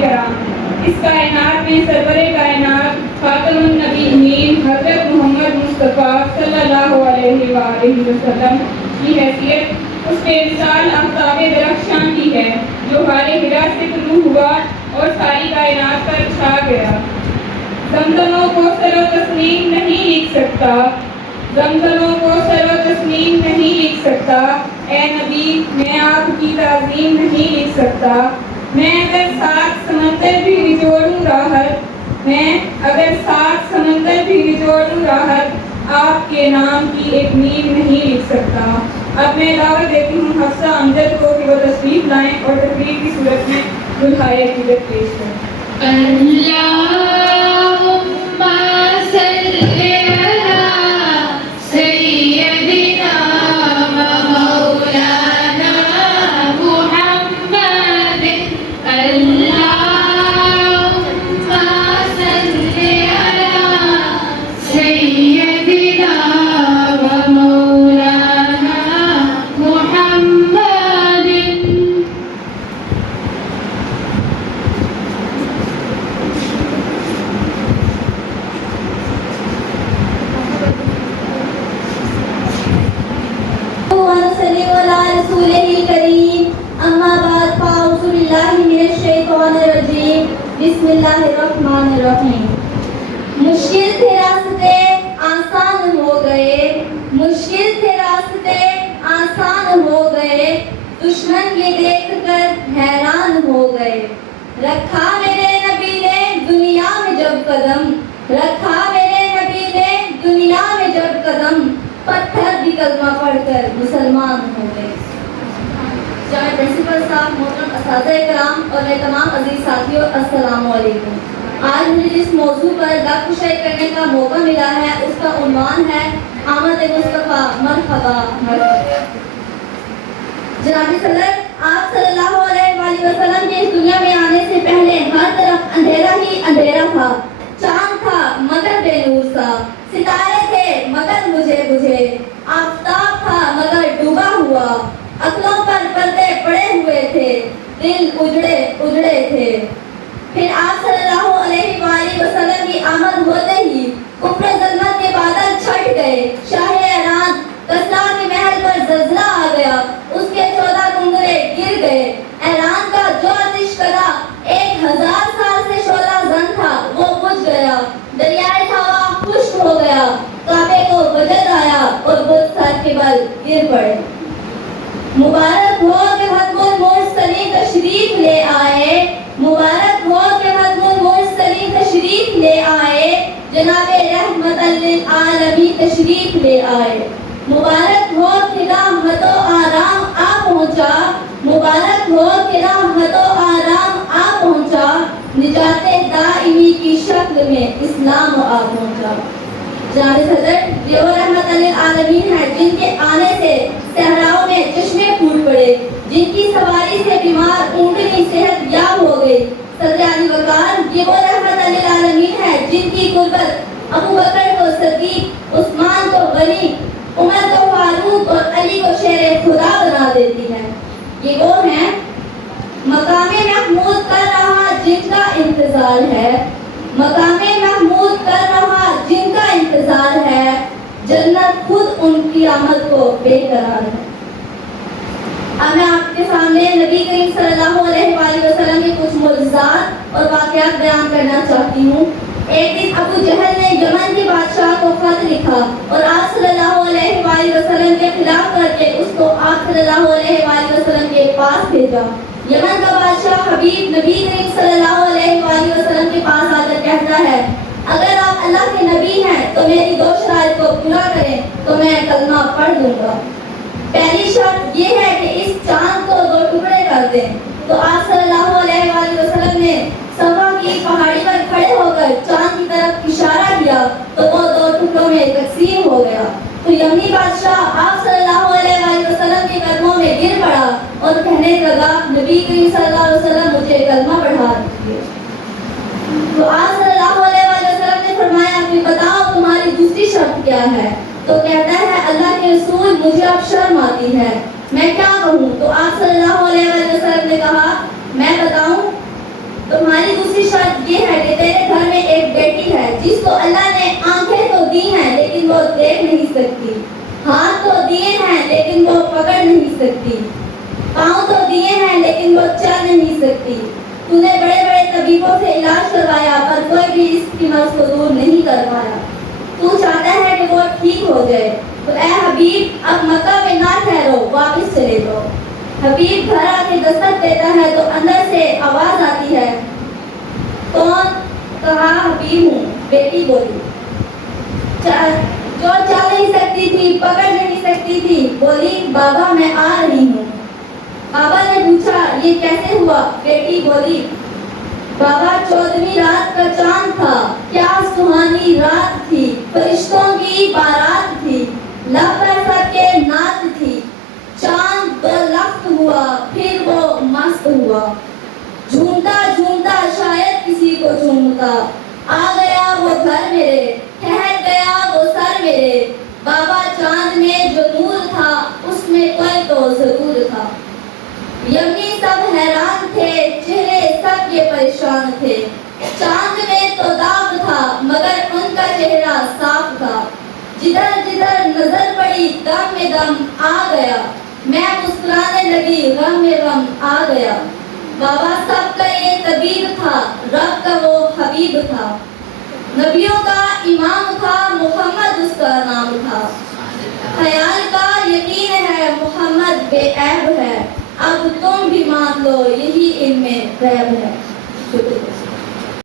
کرام، اس کائنات میں سرور کائنات خاتم النبیین حضرت محمد مصطفیٰ صلی اللہ علیہ وآلہ وسلم کی حیثیت اس کے ارسال آفتاب درخشاں کی ہے جو غار حرا سے طلوع ہوا اور ساری کائنات پر چھا گیا۔ زمزم و کوثر و تسنیم نہیں لکھ سکتا، زمزم و کوثر و تسنیم نہیں لکھ سکتا، اے نبی میں آپ کی تعظیم نہیں لکھ سکتا۔ میں اگر 7 سمندر بھی نچوڑوں راحت، میں اگر 7 سمندر بھی نچوڑوں راحت، آپ کے نام کی ایک میم نہیں لکھ سکتا۔ اب میں دعوت دیتی ہوں حفصہ امجد کو کہ وہ تشریف لائیں اور تقریر کی صورت میں دلہائے عقیدت پیش کریں۔ بسم اللہ الرحمن الرحیم۔ مشکل تھے راستے آسان ہو گئے، مشکل تھے راستے آسان ہو گئے، دشمن یہ دیکھ کر حیران ہو گئے۔ رکھا میرے نبی نے دنیا میں جب قدم، رکھا میرے نبی نے دنیا میں جب قدم، پتھر بھی کلمہ پڑھ کر مسلمان ہو گئے۔ جامع پرنسپل صاحب، محترم اساتذہ کرام اور میرے تمام عزیز ساتھیوں، السلام علیکم۔ آج مجھے جس موضوع پر لفظ شیئر کرنے کا موقع ملا ہے اس کا عنوان ہے آمد مصطفیٰ مرحبا مرحبا۔ جناب صدر، آپ صلی اللہ علیہ وآلہ وسلم کے اس دنیا میں آنے سے پہلے ہر طرف اندھیرا ہی اندھیرا تھا۔ چاند تھا مگر بے نور سا، ستارے تھے مگر بجھے، آفتاب تھا مگر ڈوبا ہوا، عقلوں پر پردے پڑے ہوئے تھے، دل اجڑے تھے۔ پھر آپ صلی اللہ علیہ وآلہ وسلم کی آمد ہوتے ہی کفر ظلمت کے بادل چھٹ گئے، شاہ ایران کسریٰ کے محل پر زلزلہ آ گیا، اس کے 14 کنگرے گر گئے۔ ایران کا جو آتش کدا 1000 سال سے شعلہ زن تھا وہ بجھ گیا، دریائے تھاوا خشک ہو گیا، کعبے کو وجد آیا اور بت سر کے بل گر پڑے۔ مبارک ہو کہ ختم المرسلین تشریف لے آئے، مبارک ہو کہ ختم المرسلین تشریف لے آئے، جناب رحمت للعالمین تشریف لے آئے۔ مبارک ہو کہ رحمت و آرام آ پہنچا، مبارک ہو کہ رحمت و آرام آ پہنچا، نجات دائمی کی شکل میں اسلام آ پہنچا۔ جناب صدر، یہ وہ رحمت للعالمین ہے جن کے آنے سے صحراؤں میں چشمے پھوٹ پڑے، جن کی سواری سے بیمار اونٹنی صحت یاب ہو گئی۔ صدر علی وقار، یہ وہ رحمت للعالمین ہے جن کی قربت ابو بکر کو صدیق، عثمان کو غنی، عمر کو فاروق اور علی کو شیر خدا بنا دیتی ہے۔ یہ وہ ہیں مقام محمود کر رہا جن کا انتظار ہے، مقام محمود کر رہا جن کا انتظار ہے، جنت خود ان کی آمد کو بے قرار ہے۔ اب میں آپ کے سامنے نبی کریم صلی اللہ علیہ وآلہ وسلم کے کچھ معجزات اور واقعات بیان کرنا چاہتی ہوں۔ ایک دن ابو جہل نے یمن کے بادشاہ کو خط لکھا اور آپ صلی اللہ علیہ وآلہ وسلم کے خلاف کر کے اس کو آپ صلی اللہ علیہ وآلہ وسلم کے پاس بھیجا۔ یمن کا بادشاہ حبیب نبی کریم صلی اللہ علیہ وآلہ وسلم کے پاس آ کر کہتا ہے، اگر آپ اللہ کے نبی ہیں تو میری 2 شرائط کو پورا کریں تو میں کلمہ پڑھ دوں گا۔ پہلی شرط یہ ہے کہ اس چاند کو 2 ٹکڑے کر دیں۔ تو آپ صلی اللہ علیہ وآلہ وسلم نے صفا کی پہاڑی پر کھڑے ہو کر چاند کی طرف اشارہ کیا تو وہ 2 ٹکڑوں میں تقسیم ہو گیا۔ تو یمنی بادشاہ آپ صلی اللہ علیہ وآلہ وسلم کے قدموں میں گر پڑا اور کہنے لگا، نبی کریم صلی اللہ علیہ وسلم مجھے کلمہ پڑھا دیجیے۔ تو آپ صلی اللہ علیہ وآلہ وسلم نے فرمایا کہ بتاؤ تمہاری دوسری شرط کیا ہے؟ تو کہتا ہے، اللہ کے رسول مجھے اب شرم آتی ہے، میں کیا کہوں؟ تو آپ صلی اللہ علیہ وسلم نے کہا، میں بتاؤں، تمہاری یہ ہے کہ تیرے گھر میں ایک بیٹی ہے جس کو اللہ نے آنکھیں تو دی ہیں لیکن وہ دیکھ نہیں سکتی، ہاتھ تو دیے ہیں لیکن وہ پکڑ نہیں سکتی، پاؤں تو دیے ہیں لیکن وہ چل نہیں سکتی۔ تو نے بڑے بڑے طبیبوں سے علاج کروایا پر کوئی بھی اس کی مرض کو دور نہیں کر پایا۔ تو چاہتا ہے کہ وہ ٹھیک ہو جائے، تو اے حبیب اب مکہ میں نہ ٹھہرو، واپس چلے جاؤ۔ حبیب گھر آ کے دستک دیتا ہے تو اندر سے آواز آتی ہے، کون؟ کہا حبیب ہوں۔ بیٹی بولی جو چل نہیں سکتی تھی، پکڑ نہیں سکتی تھی، بولی بابا میں آ رہی ہوں۔ بابا نے پوچھا یہ کیسے ہوا؟ بیٹی بولی بابا 14ویں رات کا چاند تھا، کیا سہانی رات تھی، فرشتوں کی بارات تھی، لب پر سب کے نعت تھی، چاند بلخت ہوا پھر وہ مست ہوا، جھومتا جھومتا شاید کسی کو چومتا، آ گیا وہ گھر میرے، ٹھہر گیا وہ سر میرے، بابا چاند میں جو نور تھا اس میں کوئی تو ضرور تھا۔ یمنی سب حیران تھے، چہرے سب کے پریشان تھے، چاند میں تو داغ تھا مگر ان کا چہرہ صاف تھا، جدھر جدھر نظر پڑی دم میں دم آ گیا، میں مسکرانے لگی غم میں غم آ گیا، بابا سب کا یہ طبیب تھا، رب کا وہ حبیب تھا، نبیوں کا امام تھا، محمد اس کا نام تھا، خیال کا یقین ہے محمد بے عیب ہے، اب تم بھی مان لو یہی علم غیب ہے۔ شکریہ۔